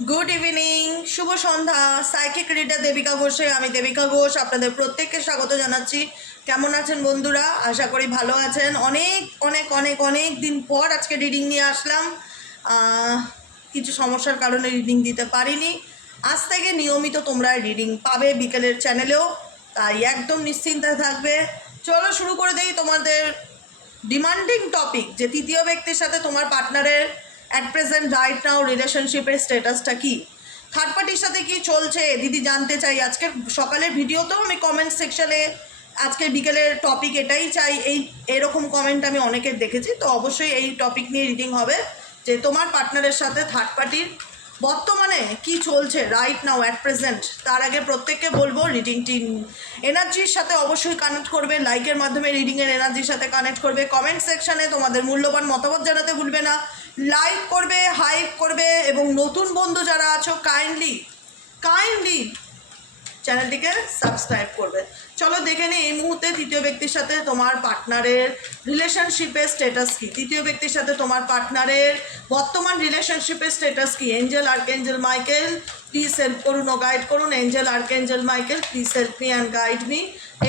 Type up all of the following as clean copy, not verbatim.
Good evening, শুভ সন্ধ্যা। Psychic reader Devika ঘোষে, আমি দেবিকা ঘোষ আপনাদের প্রত্যেককে স্বাগত জানাচ্ছি। কেমন আছেন বন্ধুরা? আশা করি ভালো আছেন। অনেক অনেক অনেক অনেক দিন পর আজকে রিডিং নিয়ে আসলাম। কিছু সমস্যার কারণে রিডিং দিতে পারিনি। আজ থেকে নিয়মিত তোমরা রিডিং পাবে বিকেলের চ্যানেলেও, তাই একদম নিশ্চিন্তে থাকবে। চলো শুরু করে দেই তোমাদের ডিমান্ডিং টপিক, যে তৃতীয় ব্যক্তির সাথে তোমার পার্টনারের অ্যাট প্রেজেন্ট রাইট নাও রিলেশনশিপের স্ট্যাটাসটা কি, থার্ড পার্টির সাথে কি চলছে দিদি জানতে চাই। আজকের সকালের ভিডিওতেও আমি কমেন্ট সেকশনে আজকের বিকেলের টপিক এটাই চাই, এরকম কমেন্ট আমি অনেকের দেখেছি। তো অবশ্যই এই টপিক নিয়ে রিডিং হবে, যে তোমার পার্টনারের সাথে থার্ড পার্টির বর্তমানে কি চলছে রাইট নাও অ্যাট প্রেজেন্ট। তার আগে প্রত্যেককে বলবো রিডিংটি এনার্জির সাথে অবশ্যই কানেক্ট করবে, লাইকের মাধ্যমে রিডিংয়ের এনার্জির সাথে কানেক্ট করবে, কমেন্ট সেকশানে তোমাদের মূল্যবান মতামত জানাতে ভুলবে না, লাইক করবে, হাইপ করবে, এবং নতুন বন্ধু যারা আছো কাইন্ডলি চ্যানেলটিকে সাবস্ক্রাইব করবে। চলো দেখে নিই এই মুহূর্তে তৃতীয় ব্যক্তির সাথে তোমার পার্টনারের রিলেশনশিপের স্ট্যাটাস কি। তৃতীয় ব্যক্তির সাথে তোমার পার্টনারের বর্তমান রিলেশনশিপের স্ট্যাটাস কি। Angel archangel Michael please help করুন ও গাইড করুন। Angel archangel Michael please help me and guide me.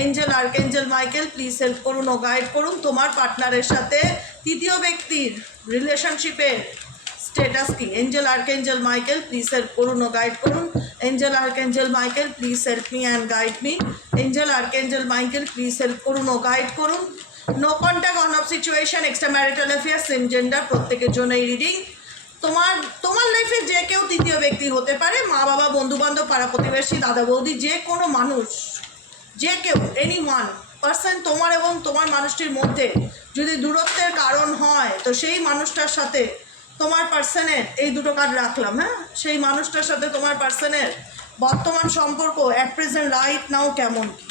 Angel archangel Michael please help করুন ও গাইড করুন তোমার পার্টনারের সাথে তৃতীয় ব্যক্তির রিলেশনশিপের স্ট্যাটাস কি। Angel archangel Michael please help করুন ও গাইড করুন। Angel archangel Michael please help me and guide me. Angel archangel Michael please help করুন ও গাইড করুন। No contact, on off situation, extra marital affair, same gender, প্রত্যেকের জন্য এই reading. তোমার লাইফে যে কেউ তৃতীয় ব্যক্তি হতে পারে, মা বাবা, বন্ধুবান্ধব, পাড়া প্রতিবেশী, দাদা বৌদি, যে কোনো মানুষ, যে কেউ, এনি ওয়ান পার্সন তোমার এবং তোমার মানুষটির মধ্যে যদি দূরত্বের কারণ হয়, তো সেই মানুষটার সাথে তোমার পার্সনের, এই দুটো কার্ড রাখলাম, হ্যাঁ, সেই মানুষটার সাথে তোমার পার্সনের বর্তমান সম্পর্ক অ্যাট প্রেজেন্ট রাইট নাও কেমন কি।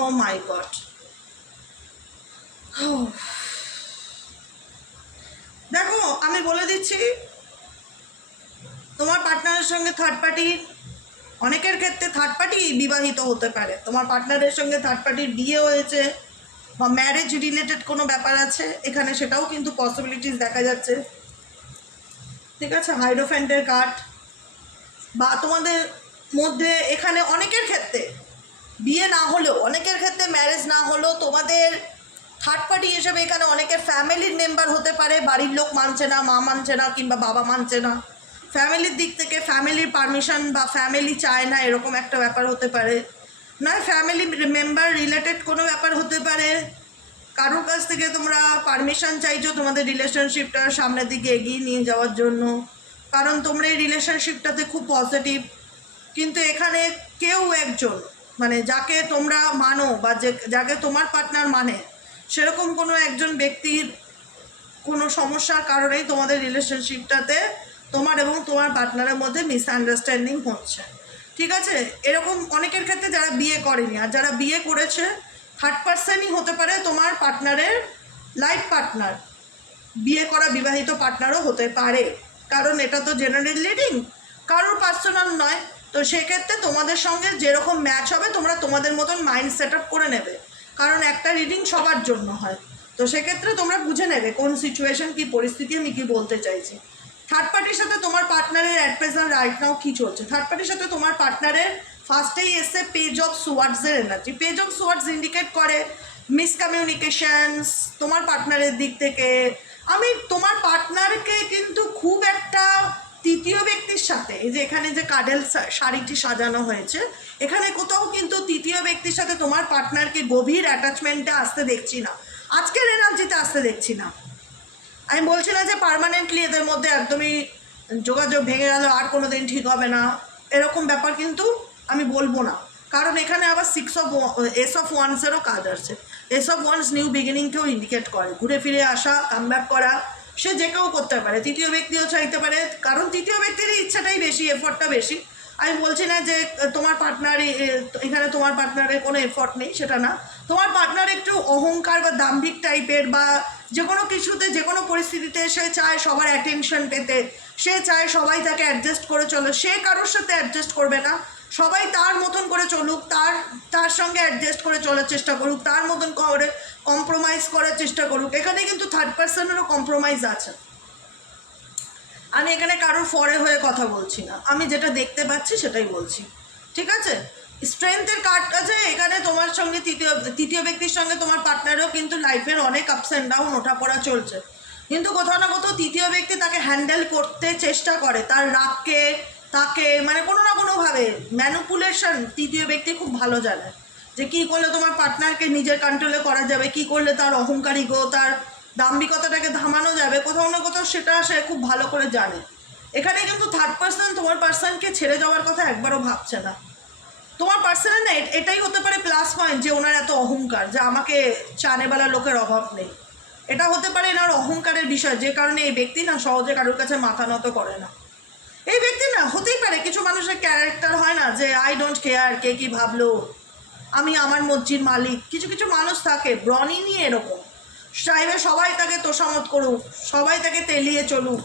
ও মাই গড, দেখো আমি বলে দিচ্ছি, তোমার পার্টনারের সঙ্গে থার্ড পার্টি, অনেকের ক্ষেত্রে থার্ড পার্টি বিবাহিত হতে পারে। তোমার পার্টনারের সঙ্গে থার্ড পার্টির বিয়ে হয়েছে বা ম্যারেজ রিলেটেড কোনো ব্যাপার আছে এখানে, সেটাও কিন্তু পসিবিলিটিস দেখা যাচ্ছে। ঠিক আছে, হাইড্রোফ্যান্টের কার্ড, বা তোমাদের মধ্যে এখানে অনেকের ক্ষেত্রে বিয়ে না হলেও, অনেকের ক্ষেত্রে ম্যারেজ না হলেও, তোমাদের থার্ড পার্টি হিসেবে এখানে অনেকের ফ্যামিলির মেম্বার হতে পারে। বাড়ির লোক মানছে না, মা মানছে না, কিংবা বাবা মানছে না, ফ্যামিলির দিক থেকে ফ্যামিলির পারমিশন বা ফ্যামিলি চায় না, এরকম একটা ব্যাপার হতে পারে। না, ফ্যামিলি মেম্বার রিলেটেড কোনো ব্যাপার হতে পারে। কারোর কাছ থেকে তোমরা পারমিশন চাইছো তোমাদের রিলেশনশিপটা সামনের দিকে এগিয়ে নিয়ে যাওয়ার জন্য, কারণ তোমরা এই রিলেশনশিপটাতে খুব পজিটিভ। কিন্তু এখানে কেউ একজন, মানে যাকে তোমরা মানো বা যাকে তোমার পার্টনার মানে, সেরকম কোনো একজন ব্যক্তির কোনো সমস্যার কারণেই তোমাদের রিলেশনশিপটাতে তোমার এবং তোমার পার্টনারের মধ্যে মিসআন্ডারস্ট্যান্ডিং হচ্ছে। ঠিক আছে, এরকম অনেকের ক্ষেত্রে যারা বিয়ে করেনি, আর যারা বিয়ে করেছে, থার্ড পার্সনই হতে পারে তোমার পার্টনারের লাইফ পার্টনার, বিয়ে করা বিবাহিত পার্টনারও হতে পারে, কারণ এটা তো জেনারেল রিডিং, কারোর পার্সোনাল নয়। তো সেক্ষেত্রে তোমাদের সঙ্গে যেরকম ম্যাচ হবে তোমরা তোমাদের মতন মাইন্ড সেট আপ করে নেবে, কারণ একটা রিডিং সবার জন্য হয়। তো সেক্ষেত্রে তোমরা বুঝে নেবে কোন সিচুয়েশন, কি পরিস্থিতি, আমি কি বলতে চাইছি। থার্ড পার্টির সাথে তোমার পার্টনারের অ্যাট প্রেজেন্ট রাইট নাও কী চলছে। থার্ড পার্টির সাথে তোমার পার্টনারের ফার্স্টেই এসে পেজ অফ সোয়ার্ডসের energy. Page of swords indicate করে মিসকমিউনিকেশনস তোমার পার্টনারের দিক থেকে। আমি তোমার পার্টনারকে কিন্তু খুব একটা তৃতীয় ব্যক্তির সাথে, এই যে এখানে যে কাডেল শাড়িটি সাজানো হয়েছে, এখানে কোথাও কিন্তু তৃতীয় ব্যক্তির সাথে তোমার পার্টনারকে গভীর অ্যাটাচমেন্টে আসতে দেখছি না, আজকের এনার্জিতে আসতে দেখছি না। আমি বলছি না যে পার্মানেন্টলি এদের মধ্যে একদমই যোগাযোগ ভেঙে গেল, আর কোনো দিন ঠিক হবে না, এরকম ব্যাপার কিন্তু আমি বলবো না, কারণ এখানে আবার এস অফ ওয়ান্সেরও কাজ আছে। এস অফ ওয়ান্স নিউ বিগিনিংকেও ইন্ডিকেট করে, ঘুরে ফিরে আসা, কামব্যাক করা, সে যে কেউ করতে পারে, তৃতীয় ব্যক্তিও চাইতে পারে, কারণ তৃতীয় ব্যক্তির ইচ্ছাটাই বেশি, এফোর্টটা বেশি। আমি বলছি না যে তোমার পার্টনার এখানে তোমার পার্টনারের কোনো এফর্ট নেই, সেটা না। তোমার পার্টনার একটু অহংকার বা দাম্ভিক টাইপের, বা যে কোনো কিছুতে যে কোনো পরিস্থিতিতে সে চায় সবার অ্যাটেনশন পেতে, সে চায় সবাই তাকে অ্যাডজাস্ট করে চলে, সে কারোর সাথে অ্যাডজাস্ট করবে না, সবাই তার মতন করে চলুক, তার সঙ্গে অ্যাডজাস্ট করে চলার চেষ্টা করুক, তার মতন করে কম্প্রোমাইজ করার চেষ্টা করুক। এখানে কিন্তু থার্ড পার্সনেরও কম্প্রোমাইজ আছে। আমি এখানে কারোর ফরে হয়ে কথা বলছি না, আমি যেটা দেখতে পাচ্ছি সেটাই বলছি, ঠিক আছে? স্ট্রেংথের কার্ড আছে এখানে। তোমার সঙ্গে তৃতীয় ব্যক্তির সঙ্গে তোমার পার্টনারও কিন্তু লাইফের অনেক আপস অ্যান্ড ডাউন, ওঠা পড়া চলছে, কিন্তু কোথাও না কোথাও তৃতীয় ব্যক্তি তাকে হ্যান্ডেল করতে চেষ্টা করে, তার রাগকে, তাকে মানে কোনো না কোনোভাবে ম্যানিপুলেশন তৃতীয় ব্যক্তি খুব ভালো জানে, যে কী করলে তোমার পার্টনারকে নিজের কন্ট্রোলে করা যাবে, কী করলে তার অহংকারী গো, তার দাম্ভিকতাটাকে থামানো যাবে, কোথাও না কোথাও সেটা সে খুব ভালো করে জানে। এখানে কিন্তু থার্ড পার্সন তোমার পার্সনকে ছেড়ে যাওয়ার কথা একবারও ভাবছে না। তোমার পার্সনের না এটাই হতে পারে প্লাস পয়েন্ট, যে ওনার এত অহংকার, যে আমাকে চানেবেলা লোকের অভাব নেই, এটা হতে পারে এনার অহংকারের বিষয়, যে কারণে এই ব্যক্তি না সহজে কারোর কাছে মাথা নত করে না। এই ব্যক্তি না হতেই পারে, কিছু মানুষের ক্যারেক্টার হয় না যে আই ডোন্ট কেয়ার কে কী ভাবলো, আমি আমার মর্জির মালিক। কিছু কিছু মানুষ থাকে ব্রনি নিয়ে এরকম, চাইবে সবাই তাকে তোষামত করুক, সবাই তাকে তেলিয়ে চলুক।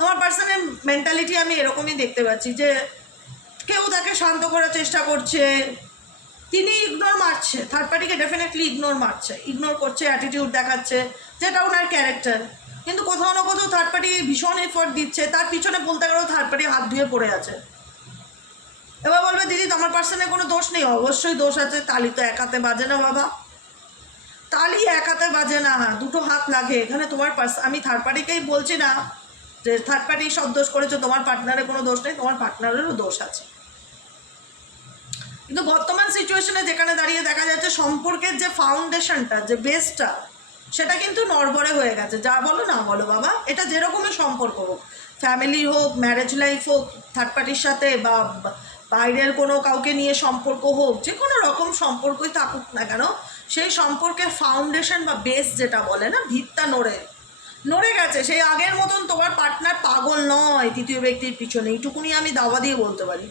আমার পার্সোনাল মেন্টালিটি আমি এরকমই দেখতে পাচ্ছি, যে কেউ তাকে শান্ত করার চেষ্টা করছে, তিনি ইগনোর মারছে, থার্ড পার্টিকে ডেফিনেটলি ইগনোর মারছে, ইগনোর করছে, অ্যাটিটিউড দেখাচ্ছে, যেটা ওনার ক্যারেক্টার। কিন্তু কোথাও না কোথাও থার্ড পার্টি ভীষণ এফোর্ট দিচ্ছে, তার পিছনে বলতে গেলেও থার্ড পার্টি হাত ধুয়ে পড়ে আছে। এবার বলবে দিদি তোমার পার্সনের কোনো দোষ নেই, অবশ্যই দোষ আছে, তালি তো এক হাতে বাজে না বাবা, তালি এক হাতে বাজে না, দুটো হাত লাগে। এখানে তোমার আমি থার্ড পার্টিকেই বলছি না যে থার্ড পার্টি সব দোষ করেছো, তোমার পার্টনারের কোনো দোষ নেই, তোমার পার্টনারেরও দোষ আছে। কিন্তু বর্তমান সিচুয়েশনে যেখানে দাঁড়িয়ে দেখা যাচ্ছে সম্পর্কের যে ফাউন্ডেশনটা, যে বেসটা, সেটা কিন্তু নড়বড়ে হয়ে গেছে। যা বলো না বলো বাবা, এটা যেরকমই সম্পর্ক হোক, ফ্যামিলি হোক, ম্যারেজ লাইফ হোক, থার্ড পার্টির সাথে বা বাইরের কোনো কাউকে নিয়ে সম্পর্ক হোক, যে কোনো রকম সম্পর্কই থাকুক না কেন, সেই সম্পর্কের ফাউন্ডেশন বা বেস যেটা বলে না, ভিতটা নড়ে গেছে। সেই আগের মতন তোমার পার্টনার পাগল নয় তৃতীয় ব্যক্তির পিছনে, এইটুকুনি আমি দাওয়া দিয়ে বলতে পারি,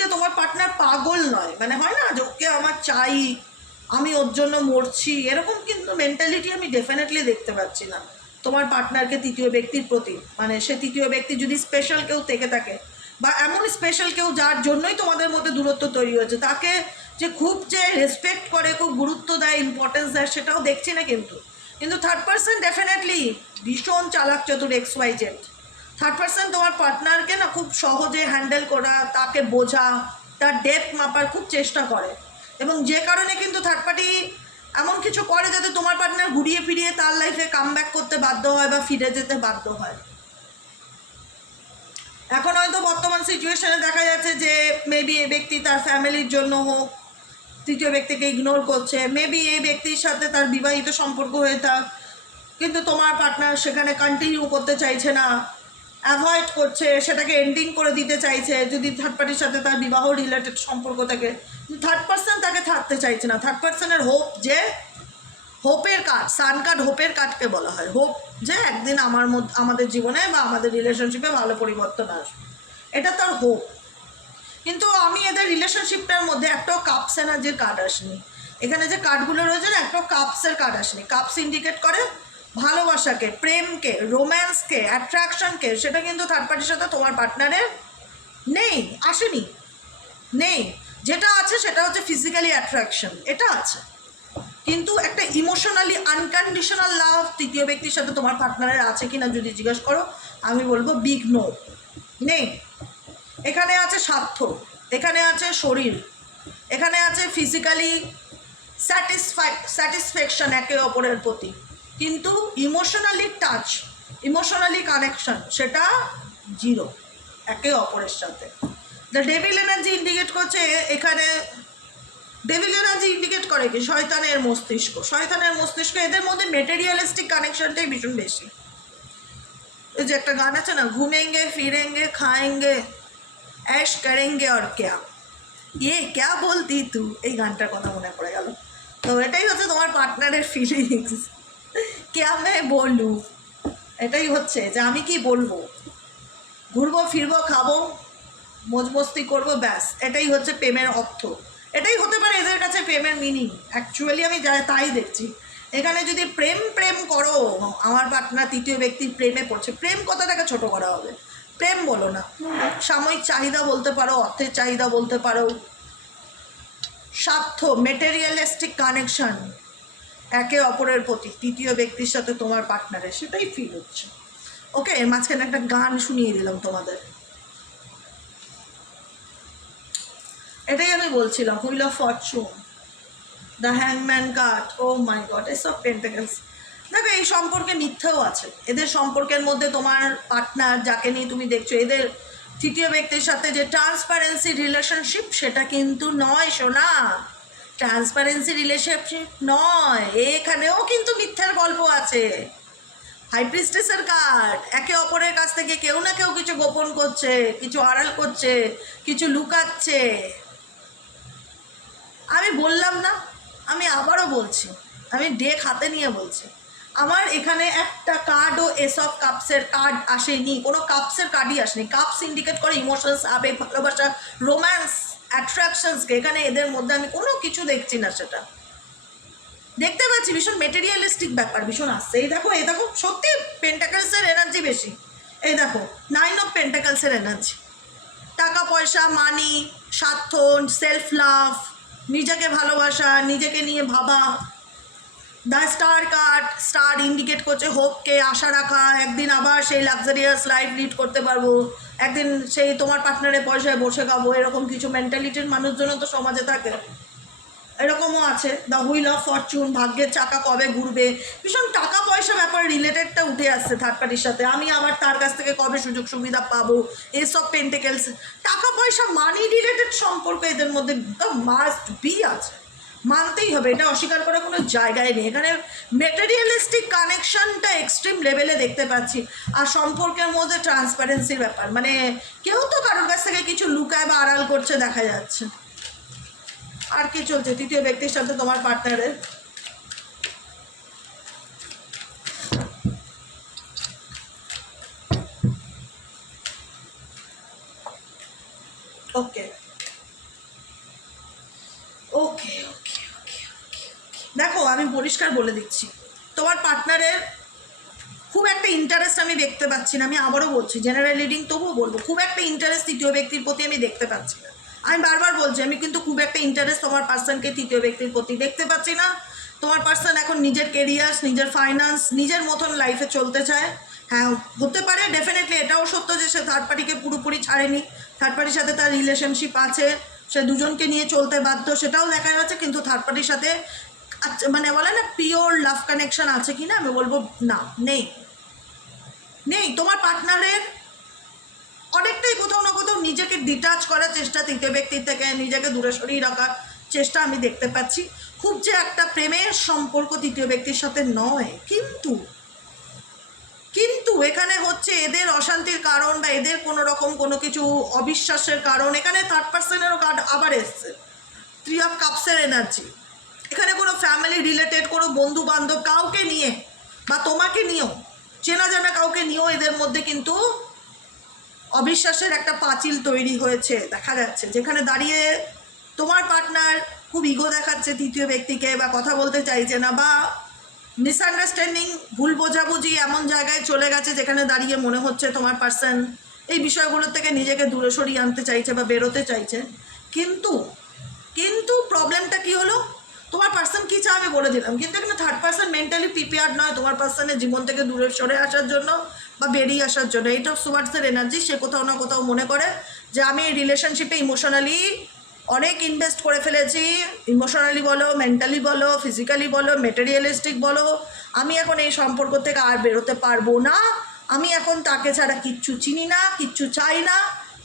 যে তোমার পার্টনার পাগল নয়। মানে হয় না যে ওকে আমার চাই, আমি ওর জন্য মরছি, এরকম কিন্তু মেন্টালিটি আমি ডেফিনেটলি দেখতে পাচ্ছি না তোমার পার্টনারকে তৃতীয় ব্যক্তির প্রতি। মানে সে তৃতীয় ব্যক্তি যদি স্পেশাল কেউ থেকে থাকে, বা এমন স্পেশাল কেউ যার জন্যই তোমাদের মধ্যে দূরত্ব তৈরি হয়েছে, তাকে যে খুব যে রেসপেক্ট করে, খুব গুরুত্ব দেয়, ইম্পর্টেন্স দেয়, সেটাও দেখছি না। কিন্তু থার্ড পার্সন ডেফিনেটলি ভীষণ চালাক চতুর XYZ। থার্ড পার্সন তোমার পার্টনারকে না খুব সহজে হ্যান্ডেল করা, তাকে বোঝা, তার ডেপথ মাপার খুব চেষ্টা করে, এবং যে কারণে কিন্তু থার্ড পার্টি এমন কিছু করে যাতে তোমার পার্টনার ঘুরিয়ে ফিরিয়ে তার লাইফে কামব্যাক করতে বাধ্য হয় বা ফিরে যেতে বাধ্য হয়। এখন হয়তো বর্তমান সিচুয়েশনে দেখা যাচ্ছে যে মেবি এই ব্যক্তি তার ফ্যামিলির জন্য হোক তৃতীয় ব্যক্তিকে ইগনোর করছে, মেবি এই ব্যক্তির সাথে তার বিবাহিত সম্পর্ক হয়ে থাক, কিন্তু তোমার পার্টনার সেখানে কন্টিনিউ করতে চাইছে না, অ্যাভয়েড করছে, সেটাকে এন্ডিং করে দিতে চাইছে। যদি থার্ড পার্টির সাথে তার বিবাহ রিলেটেড সম্পর্ক থাকে, থার্ড পার্সন তাকে থাকতে চাইছে না। থার্ড পার্সনের হোপ, যে হোপের কার্ড, সান কার্ড হোপের কার্ডকে বলা হয়, হোপ যে একদিন আমাদের জীবনে বা আমাদের রিলেশনশিপে ভালো পরিবর্তন আসবে, এটা তার হোপ। কিন্তু আমি এদের রিলেশনশিপটার মধ্যে একটাও কাপস এনার্জির কার্ড আসেনি। এখানে যে কার্ডগুলো রয়েছে না, একটাও কাপসের কার্ড আসেনি। কাপস ইন্ডিকেট করে ভালোবাসাকে, প্রেমকে, রোম্যান্সকে, অ্যাট্রাকশনকে, সেটা কিন্তু থার্ড পার্টির সাথে তোমার পার্টনারের নেই, আসেনি, নেই। যেটা আছে সেটা হচ্ছে ফিজিক্যালি অ্যাট্রাকশন, এটা আছে, কিন্তু একটা ইমোশনালি আনকন্ডিশনাল লাভ তৃতীয় ব্যক্তির সাথে তোমার পার্টনারের আছে কি না যদি জিজ্ঞেস করো, আমি বলবো বিগ নো, নেই। এখানে আছে স্বার্থ, এখানে আছে শরীর, এখানে আছে ফিজিক্যালি স্যাটিসফ্যাকশন একে অপরের প্রতি, কিন্তু ইমোশনালি টাচ, ইমোশনালি কানেকশন, সেটা জিরো একে অপরের সাথে। দ্য ডেভিল এনার্জি ইন্ডিকেট করছে এখানে, ডেভিল এনার্জি ইন্ডিকেট করে কি শয়তানের মস্তিষ্ক, শয়তানের মস্তিষ্ক, এদের মধ্যে মেটেরিয়ালিস্টিক কানেকশনটাই ভীষণ বেশি। এই যে একটা গান আছে না, ঘুমেঙ্গে ফিরেঙ্গে খাएंगे ऐश करेंगे और क्या ये क्या बोलती तू, এই গানটার কথা মনে পড়ে গেল। তো এটাই হচ্ছে তোমার পার্টনারের ফিলিংস, क्या मैं बोलूं, এটাই হচ্ছে যে আমি কি বলবো। ঘুরবো ফিরবো খাবো মজমস্তি করবো, ব্যাস। এটাই হচ্ছে প্রেমের অর্থ, এটাই হতে পারে এদের কাছে প্রেমের মিনিং। অ্যাকচুয়ালি আমি তাই দেখছি এখানে। যদি প্রেম প্রেম করো, আমার পার্টনার তৃতীয় ব্যক্তির প্রেমে পড়ছে, প্রেম কথাটাকে ছোট করা হবে, প্রেম বলো না, সাময়িক চাহিদা বলতে পারো, অর্থের চাহিদা বলতে পারো, স্বার্থ, মেটেরিয়ালিস্টিক কানেকশন একে অপরের প্রতি তৃতীয় ব্যক্তির সাথে তোমার পার্টনারের, সেটাই ফিল হচ্ছে। ওকে, এর মাঝখানে একটা গান শুনিয়ে দিলাম তোমাদের। এটাই আমি বলছিলাম, হুইল অফ ফরচুন, দ্য হ্যাংম্যান কার্ড, ও মাই গড, এসব পেন্টাকেলস। দেখো এই সম্পর্কে মিথ্যাও আছে, এদের সম্পর্কের মধ্যে তোমার পার্টনার যাকে নিয়ে তুমি দেখছো, এদের তৃতীয় ব্যক্তির সাথে যে ট্রান্সপারেন্সি রিলেশনশিপ, সেটা কিন্তু নয় সোনা, ট্রান্সপারেন্সি রিলেশনশিপ নয়, এখানেও কিন্তু মিথ্যার গল্প আছে। হাই প্রিস্টেসের কার্ড, একে অপরের কাছ থেকে কেউ না কেউ কিছু গোপন করছে, কিছু আড়াল করছে, কিছু লুকাচ্ছে। আমি বললাম না, আমি আবারও বলছি, আমি ডেক হাতে নিয়ে বলছি, আমার এখানে একটা কার্ডও এস অফ কাপসের কার্ড আসেনি, কোনো কাপসের কার্ডই আসেনি। কাপস ইন্ডিকেট করে ইমোশনস, আবেগ, ভালোবাসা, রোম্যান্স, অ্যাট্রাকশনসকে। এখানে এদের মধ্যে আমি কোনো কিছু দেখছি না, সেটা দেখতে পাচ্ছি ভীষণ মেটেরিয়ালিস্টিক ব্যাপার ভীষণ আসছে। এই দেখো সত্যি পেন্টাকেলসের এনার্জি বেশি। এই দেখো 9 অফ পেন্টাকেলসের এনার্জি, টাকা পয়সা, মানি, স্বার্থ, সেলফ লাভ, নিজেকে ভালোবাসা, নিজেকে নিয়ে ভাবা। The star card, star indicate করছে হোপকে, আশা রাখা, একদিন আবার সেই লাক্সারিয়াস লাইফ লিড করতে পারবো, একদিন সেই তোমার পার্টনারের পয়সায় বসে খাবো, এরকম কিছু মেন্টালিটির মানুষজন তো সমাজে থাকে, এরকমও আছে। দ্য হুইল অফ ফরচুন, ভাগ্যের চাকা কবে ঘুরবে, ভীষণ টাকা পয়সা ব্যাপার রিলেটেডটা উঠে আসছে থার্ড পার্টির সাথে, আমি আবার তার কাছ থেকে কবে সুযোগ সুবিধা পাবো, এসব পেন্টিকেলস, টাকা পয়সা, মানি রিলেটেড সম্পর্ক এদের মধ্যে মাস্ট বি আছে, মানতেই হবে, এটা অস্বীকার করার কোনো জায়গায় নেই। এখানে মেটেরিয়ালিস্টিক কানেকশনটা এক্সট্রিম লেভেলে দেখতে পাচ্ছি, আর সম্পর্কের মধ্যে ট্রান্সপারেন্সির ব্যাপার, মানে কেউ তো কারোর কাছ থেকে কিছু লুকায় বা আড়াল করছে দেখা যাচ্ছে। আর কি চলছে তৃতীয় ব্যক্তির সাথে তোমার পার্টনারের? ওকে ওকে ওকে ওকে ওকে দেখো আমি পরিষ্কার বলে দিচ্ছি, তোমার পার্টনারের খুব একটা ইন্টারেস্ট আমি দেখতে পাচ্ছি না। আমি আবারও বলছি, জেনারেল রিডিং তবুও বলবো, খুব একটা ইন্টারেস্ট তৃতীয় ব্যক্তির প্রতি আমি দেখতে পাচ্ছি না। আমি বারবার বলছি, আমি কিন্তু খুব একটা ইন্টারেস্ট তোমার পার্সনকে তৃতীয় ব্যক্তির প্রতি দেখতে পাচ্ছি না। তোমার পার্সন এখন নিজের কেরিয়ার, নিজের ফাইন্যান্স, নিজের মতন লাইফে চলতে চায়। হ্যাঁ হতে পারে, ডেফিনেটলি এটাও সত্য যে সে থার্ড পার্টিকে পুরোপুরি ছাড়েনি, থার্ড পার্টির সাথে তার রিলেশনশিপ আছে, সে দুজনকে নিয়ে চলতে বাধ্য, সেটাও দেখা যাচ্ছে। কিন্তু থার্ড পার্টির সাথে আচ্ছা মানে বলে না পিওর লাভ কানেকশন আছে কি না, আমি বলবো না, নেই। তোমার পার্টনারের অনেকটাই কোথাও না কোথাও নিজেকে ডিটাচ করার চেষ্টা, তৃতীয় ব্যক্তির থেকে নিজেকে দূরে সরিয়ে রাখার চেষ্টা আমি দেখতে পাচ্ছি। খুব যে একটা প্রেমের সম্পর্ক তৃতীয় ব্যক্তির সাথে নয়, কিন্তু এখানে হচ্ছে এদের অশান্তির কারণ বা এদের কোনো রকম কোনো কিছু অবিশ্বাসের কারণ, এখানে থার্ড পার্সনেরও কার্ড আবার এসছে, 3 অফ কাপসের এনার্জি। এখানে কোনো ফ্যামিলি রিলেটেড কোনো বন্ধু বান্ধব কাউকে নিয়ে বা তোমাকে নিয়েও, চেনা জানা কাউকে নিয়েও এদের মধ্যে কিন্তু অবিশ্বাসের একটা পাঁচিল তৈরি হয়েছে দেখা যাচ্ছে, যেখানে দাঁড়িয়ে তোমার পার্টনার খুব ইগো দেখাচ্ছে তৃতীয় ব্যক্তিকে, বা কথা বলতে চাইছে না, বা মিসআন্ডারস্ট্যান্ডিং, ভুল বোঝাবুঝি এমন জায়গায় চলে গেছে যেখানে দাঁড়িয়ে মনে হচ্ছে তোমার পার্সন এই বিষয়গুলোর থেকে নিজেকে দূরে সরিয়ে আনতে চাইছে বা বেরোতে চাইছে। কিন্তু প্রবলেমটা কি হলো, তোমার পার্সন কী চায় আমি বলে দিলাম, কিন্তু এখানে থার্ড পার্সন মেন্টালি প্রিপেয়ার্ড নয় তোমার পার্সনের জীবন থেকে দূরে সরে আসার জন্য বা বেরিয়ে আসার জন্য। এইট অফ সোয়ার্ডসের এনার্জি, সে কোথাও না কোথাও মনে করে যে আমি এই রিলেশনশিপে ইমোশনালি অনেক ইনভেস্ট করে ফেলেছি, ইমোশনালি বলো, মেন্টালি বলো, ফিজিক্যালি বলো, মেটেরিয়ালিস্টিক বলো, আমি এখন এই সম্পর্ক থেকে আর বেরোতে পারবো না, আমি এখন তাকে ছাড়া কিচ্ছু চিনি না, কিচ্ছু চাই না,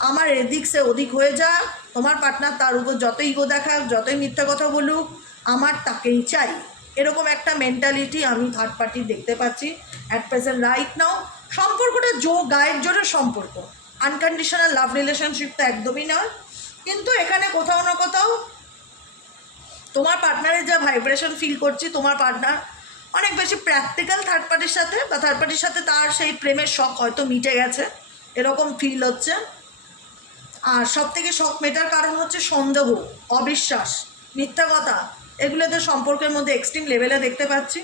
আমার এদিক সে ওদিক হয়ে যাক, তোমার পার্টনার তার উপর যতই ইগো দেখাক, যতই মিথ্যা কথা বলুক, আমার তাকেই চাই, এরকম একটা মেন্টালিটি আমি থার্ড পার্টি দেখতে পাচ্ছি অ্যাট প্রেজেন্ট রাইট নাও। সম্পর্কটা গায়ের জোরের সম্পর্ক, আনকন্ডিশনাল লাভ রিলেশনশিপ তো একদমই নয়, কিন্তু এখানে কোথাও না কোথাও তোমার পার্টনারের যা ভাইব্রেশন ফিল করছি, তোমার পার্টনার অনেক বেশি প্র্যাকটিক্যাল থার্ড পার্টির সাথে, বা থার্ড পার্টির সাথে তার সেই প্রেমের শখ হয়তো মিটে গেছে, এরকম ফিল হচ্ছে। আর সব থেকে শক মেটার কারণ হচ্ছে সন্দেহ, অবিশ্বাস, মিথ্যা কথা, এগুলোতে সম্পর্কের মধ্যে এক্সট্রিম লেভেলে দেখতে পাচ্ছি।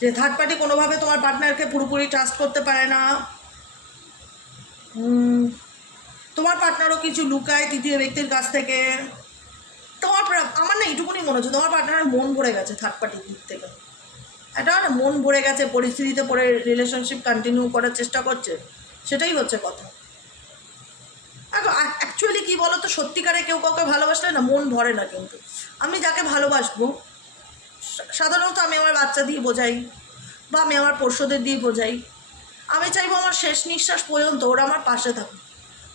যে থার্ড পার্টি কোনোভাবে তোমার পার্টনারকে পুরোপুরি ট্রাস্ট করতে পারে না, তোমার পার্টনারও কিছু লুকায় তৃতীয় ব্যক্তির কাছ থেকে। আমার না এইটুকুনি মনে হচ্ছে তোমার পার্টনারের মন ভরে গেছে থার্ড পার্টির দিক থেকে, এটা না মন ভরে গেছে, পরিস্থিতিতে পড়ে রিলেশনশিপ কন্টিনিউ করার চেষ্টা করছে, সেটাই হচ্ছে কথা। অ্যাকচুয়ালি কী বলো তো, সত্যিকারে কেউ কাউকে ভালোবাসলে না মন ভরে না। কিন্তু আমি যাকে ভালোবাসবো সাধারণত আমি আমার বাচ্চা দিয়ে বোঝাই, বা আমি আমার পোষ্যদের দিয়ে বোঝাই। আমি চাইবো আমার শেষ নিঃশ্বাস পর্যন্ত ওরা আমার পাশে থাকুক,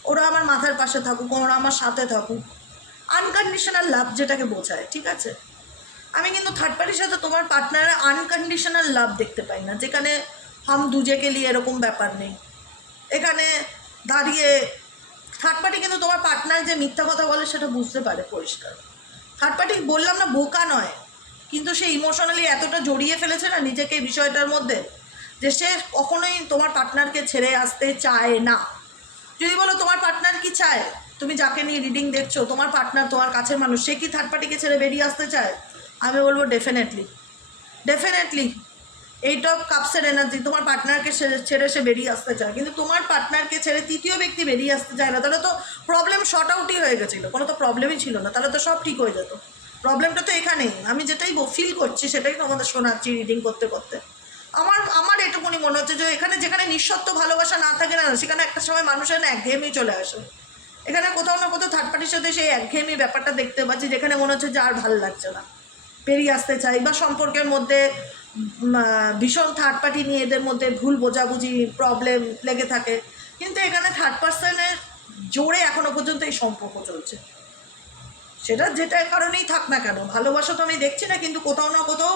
ওরা আমার মাথার পাশে থাকুক, ওরা আমার সাথে থাকুক। আনকন্ডিশনাল লাভ যেটাকে বোঝায়, ঠিক আছে। আমি কিন্তু থার্ড পার্টির সাথে তোমার পার্টনারের আনকন্ডিশনাল লাভ দেখতে পাই না, যেখানে হাম দুজেকে নিয়ে এরকম ব্যাপার নেই। এখানে দাঁড়িয়ে থার্ড পার্টি কিন্তু তোমার পার্টনার যে মিথ্যা কথা বলে সেটা বুঝতে পারে পরিষ্কার। থার্ড পার্টি বললাম না বোকা নয়, কিন্তু সে ইমোশনালি এতটা জড়িয়ে ফেলেছে না নিজেকে এই বিষয়টার মধ্যে, যে সে কখনোই তোমার পার্টনারকে ছেড়ে আসতে চায় না। যদি বলো তোমার পার্টনার কি চায়, তুমি যাকে নিয়ে রিডিং দেখছো তোমার পার্টনার, তোমার কাছের মানুষ, সে কি থার্ড পার্টিকে ছেড়ে বেরিয়ে আসতে চায়? আমি বলবো ডেফিনেটলি এইট অফ কাপসের এনার্জি তোমার পার্টনারকে ছেড়ে সে বেরিয়ে আসতে চায়, কিন্তু তোমার পার্টনারকে ছেড়ে তৃতীয় ব্যক্তি বেরিয়ে আসতে চায় না। তাহলে তো প্রবলেম শর্ট আউটই হয়ে গেছিলো, কোনো তো প্রবলেমই ছিল না, তাহলে তো সব ঠিক হয়ে যেত। প্রবলেমটা তো এখানেই, আমি যেটাই ফিল করছি সেটাই তোমাদের শোনাচ্ছি রিডিং করতে করতে। আমার এটুকুনি মনে হচ্ছে যে এখানে যেখানে নিঃস্বার্থ ভালোবাসা না থাকে না, সেখানে একটা সময় মানুষের না একঘেয়েমি চলে আসে। এখানে কোথাও না কোথাও থার্ড পার্টির সাথে সেই একঘেয়েমি ব্যাপারটা দেখতে পাচ্ছি, যেখানে মনে হচ্ছে যে আর ভালো লাগছে না, বেরিয়ে আসতে চাই। বা সম্পর্কের মধ্যে ভীষণ থার্ড পার্টি নিয়ে এদের মধ্যে ভুল বোঝাবুঝি প্রবলেম লেগে থাকে, কিন্তু এখানে থার্ড পার্সনের জোরে এখনো পর্যন্ত এই সম্পর্ক চলছে। সেটা যেটা কারণেই থাক না কেন, ভালোবাসা তো আমি দেখছি না, কিন্তু কোথাও না কোথাও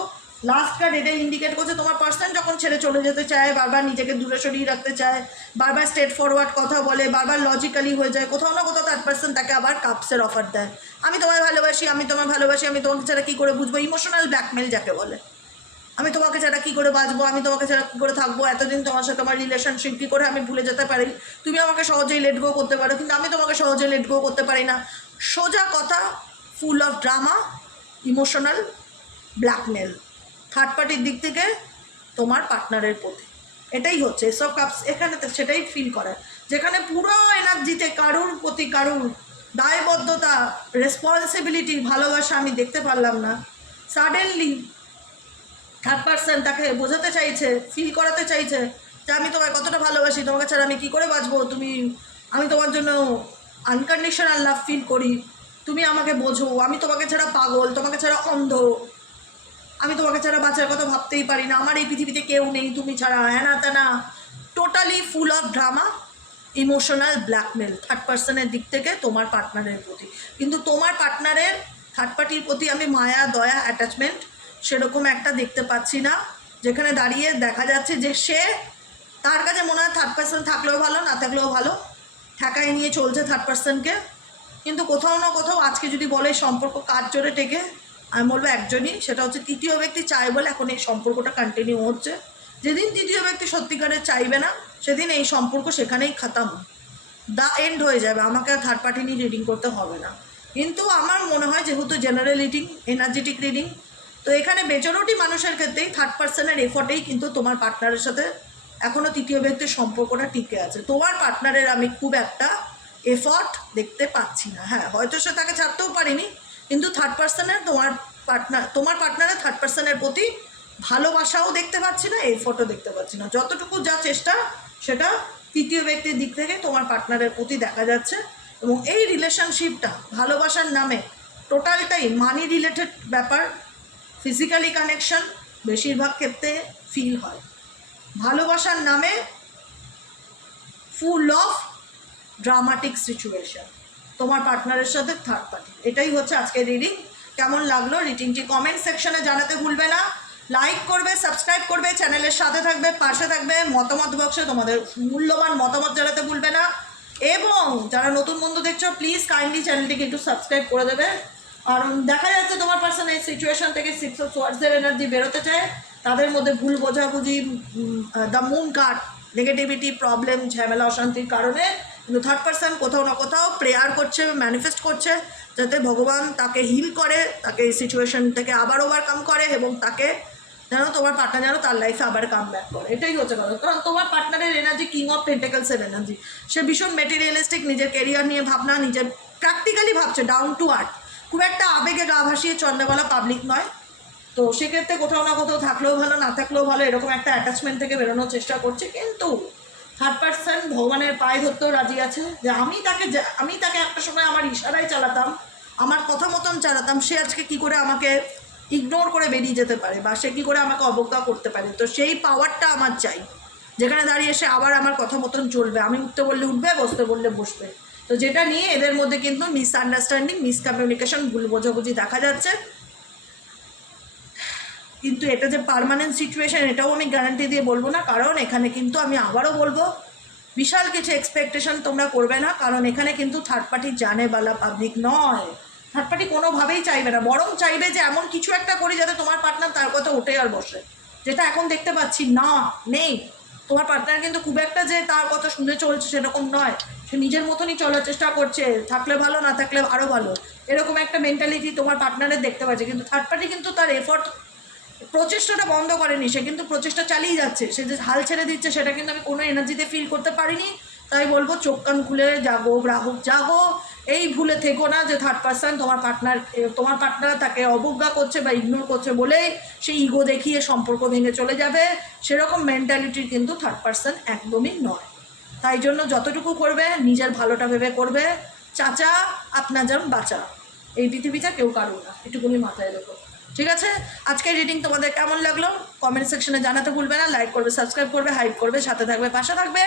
লাস্ট কার্ড এটাই ইন্ডিকেট করছে তোমার পার্সন যখন ছেড়ে চলে যেতে চায়, বারবার নিজেকে দূরে সরিয়ে রাখতে চায়, বারবার স্ট্রেট ফরওয়ার্ড কথা বলে, বারবার লজিক্যালি হয়ে যায়, কোথাও না কোথাও থার্ড পার্সন তাকে আবার কাপসের অফার দেয়। আমি তোমায় ভালোবাসি, আমি তোমায় ভালোবাসি, আমি তোমাকে ছাড়া কী করে বুঝবো, ইমোশনাল ব্ল্যাকমেল যাকে বলে। আমি তোমাকে ছাড়া কী করে বাঁচবো, আমি তোমাকে ছাড়া কী করে থাকবো, এতদিন তোমার সাথে আমার রিলেশনশিপ কী করে আমি ভুলে যেতে পারি, তুমি আমাকে সহজেই লেট গো করতে পারো, কিন্তু আমি তোমাকে সহজে লেট গো করতে পারি না। সোজা কথা, ফুল of drama, emotional blackmail third পার্টির দিক থেকে তোমার পার্টনারের প্রতি। এটাই হচ্ছে এসব কাপস এখানে সেটাই ফিল করে, যেখানে পুরো এনার্জিতে কারুর প্রতি কারুর দায়বদ্ধতা, রেসপন্সিবিলিটি, ভালোবাসা আমি দেখতে পারলাম না। সাডেনলি থার্ড পার্সন তাকে বোঝাতে চাইছে, ফিল করাতে চাইছে যে আমি তোমায় কতটা ভালোবাসি, তোমাকে ছাড়া আমি কী করে বাঁচবো, আমি তোমার জন্য আনকন্ডিশনাল লাভ ফিল করি, তুমি আমাকে বোঝো, আমি তোমাকে ছাড়া পাগল, তোমাকে ছাড়া অন্ধ, আমি তোমাকে ছাড়া বাঁচার কথা ভাবতেই পারি না, আমার এই পৃথিবীতে কেউ নেই তুমি ছাড়া, হ্যানা ত্যানা। Totally full of drama, emotional blackmail third পার্সনের দিক থেকে তোমার পার্টনারের প্রতি। কিন্তু তোমার পার্টনারের থার্ড পার্টির প্রতি আমি মায়া, দয়া, অ্যাটাচমেন্ট সেরকম একটা দেখতে পাচ্ছি না, যেখানে দাঁড়িয়ে দেখা যাচ্ছে যে সে, তার কাছে মনে হয় থার্ড পার্সন থাকলেও ভালো, না থাকলেও ভালো, ঠেকায় নিয়ে চলছে থার্ড পার্সনকে। কিন্তু কোথাও না কোথাও আজকে যদি বলে সম্পর্ক কাজ জোরে টেকে, আমি বলবো একজনই, সেটা হচ্ছে তৃতীয় ব্যক্তি চায় বলে এখন এই সম্পর্কটা কন্টিনিউ হচ্ছে। যেদিন তৃতীয় ব্যক্তি সত্যিকারের চাইবে না, সেদিন এই সম্পর্ক সেখানেই খাতাম, দ্য এন্ড হয়ে যাবে, আমাকে আর থার্ড পার্টি নিয়ে রিডিং করতে হবে না। কিন্তু আমার মনে হয় যেহেতু জেনারেল রিডিং, এনার্জেটিক রিডিং, তো এখানে মেজরিটি মানুষের ক্ষেত্রেই থার্ড পার্সনের এফোর্টেই কিন্তু তোমার পার্টনারের সাথে এখনও তৃতীয় ব্যক্তির সম্পর্কটা টিকে আছে। তোমার পার্টনারের আমি খুব একটা এফর্ট দেখতে পাচ্ছি না। হ্যাঁ, হয়তো সে তাকে ছাড়তেও পারেনি, কিন্তু থার্ড পার্সনের তোমার পার্টনারের থার্ড পার্সনের প্রতি ভালোবাসাও দেখতে পাচ্ছি না, এফোর্টও দেখতে পাচ্ছি না। যতটুকু যা চেষ্টা সেটা তৃতীয় ব্যক্তির দিক থেকে তোমার পার্টনারের প্রতি দেখা যাচ্ছে। এবং এই রিলেশনশিপটা ভালোবাসার নামে টোটালটাই মানি রিলেটেড ব্যাপার, ফিজিক্যালি কানেকশন বেশিরভাগ ক্ষেত্রে ফিল হয়। ভালোবাসার নামে ফুল অফ ড্রামাটিক সিচুয়েশন তোমার পার্টনারের সাথে থার্ড পার্টি। এটাই হচ্ছে আজকের রিডিং। কেমন লাগলো রিডিংটি কমেন্ট সেকশনে জানাতে ভুলবে না। লাইক করবে, সাবস্ক্রাইব করবে, চ্যানেলের সাথে থাকবে, পাশে থাকবে, মতামত বক্সে তোমাদের মূল্যবান মতামত জানাতে ভুলবে না। এবং যারা নতুন বন্ধু দেখছো প্লিজ কাইন্ডলি চ্যানেলটিকে একটু সাবস্ক্রাইব করে দেবে। আর দেখা যাচ্ছে তোমার পার্সন এই সিচুয়েশন থেকে 6 অফ সোয়ার্ডসের এনার্জি বেরোতে চায়, তাদের মধ্যে ভুল বোঝাবুঝি, the moon card, negativity, problem, ঝামেলা, অশান্তির কারণে কিন্তু থার্ড পার্সন কোথাও না কোথাও প্রেয়ার করছে, ম্যানিফেস্ট করছে যাতে ভগবান তাকে হিল করে, তাকে এই সিচুয়েশন থেকে আবার ওভারকাম করে এবং তাকে যেন তোমার পার্টনার যেন তার লাইফে আবার কাম ব্যাক করে। এটাই হচ্ছে কথা। কারণ তোমার পার্টনারের এনার্জি কিং অফ পেন্টাকেলসের এনার্জি। সে ভীষণ মেটেরিয়ালিস্টিক, নিজের কেরিয়ার নিয়ে ভাবনা, নিজের প্র্যাকটিক্যালি ভাবছে, ডাউন টু আর্থ, খুব একটা আবেগে গা ভাসিয়ে চন্দ্রবালা পাবলিক নয়। তো সেক্ষেত্রে কোথাও না কোথাও থাকলেও ভালো, না থাকলেও ভালো, এরকম একটা অ্যাটাচমেন্ট থেকে বেরোনোর চেষ্টা করছে। কিন্তু থার্ড পার্সন ভগবানের পায়ে ধরতেও রাজি আছে যে আমি তাকে একটা সময় আমার ইশারায় চালাতাম, আমার কথা মতন চালাতাম, সে আজকে কি করে আমাকে ইগনোর করে বেরিয়ে যেতে পারে বা সে কী করে আমাকে অবজ্ঞা করতে পারে। তো সেই পাওয়ারটা আমার চাই, যেখানে দাঁড়িয়ে সে আবার আমার কথা মতন চলবে, আমি উঠতে বললে উঠবে, বসতে বললে বসবে। তো যেটা নিয়ে এদের মধ্যে কিন্তু মিসআন্ডারস্ট্যান্ডিং, মিসকমিউনিকেশন, ভুল বোঝাবুঝি দেখা যাচ্ছে। কিন্তু এটা যে পার্মানেন্ট সিচুয়েশান এটাও আমি গ্যারান্টি দিয়ে বলবো না, কারণ এখানে কিন্তু আমি আবারও বলবো বিশাল কিছু এক্সপেকটেশন তোমরা করবে না, কারণ এখানে কিন্তু থার্ড পার্টি জানেবালা পাবলিক নয়। থার্ড পার্টি কোনোভাবেই চাইবে না, বরং চাইবে যে এমন কিছু একটা করি যাতে তোমার পার্টনার তার কথা উঠে আর বসে, যেটা এখন দেখতে পাচ্ছি না, নেই। তোমার পার্টনার কিন্তু খুব একটা যে তার কথা শুনে চলছে সেরকম নয়, সে নিজের মতনই চলার চেষ্টা করছে, থাকলে ভালো, না থাকলে আরও ভালো, এরকম একটা মেন্টালিটি তোমার পার্টনারের দেখতে পাচ্ছে। কিন্তু থার্ড পার্টি কিন্তু তার এফর্ট, প্রচেষ্টাটা বন্ধ করেনি, সে কিন্তু প্রচেষ্টা চালিয়ে যাচ্ছে। সে যে হাল ছেড়ে দিচ্ছে সেটা কিন্তু আমি কোনো এনার্জিতে ফিল করতে পারিনি। তাই বলবো চোখ কান খুলে জাগো, গ্রাহক জাগো, এই ভুলে থেকো না যে থার্ড পার্সন তোমার পার্টনার তাকে অবজ্ঞা করছে বা ইগনোর করছে বলে সে ইগো দেখিয়ে সম্পর্ক ভেঙে চলে যাবে, সেরকম মেন্টালিটির কিন্তু থার্ড পার্সন একদমই নয়। তাই জন্য যতটুকু করবে নিজের ভালোটা ভেবে করবে। চাচা আপনার যেন বাঁচা, এই পৃথিবীটা কেউ কারো না, এটুকুনি মাথায় রেখো। ঠিক আছে, আজকের রিডিং তোমাদের কেমন লাগলো কমেন্ট সেকশনে জানাতে ভুলবে না। লাইক করবে, সাবস্ক্রাইব করবে, হাইপ করবে, সাথে থাকবে, পাশে থাকবে।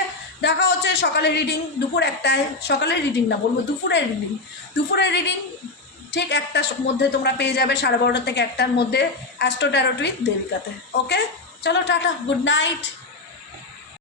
দেখা হচ্ছে সকালের রিডিং দুপুর 1টায়, সকালের রিডিং না বলবো দুপুরের রিডিং ঠিক 1টার মধ্যে তোমরা পেয়ে যাবে, 12:30 থেকে 1টার মধ্যে অ্যাস্ট্রো ট্যারোট উইথ দেবিকাতে। ওকে, চলো টাটা, গুড নাইট।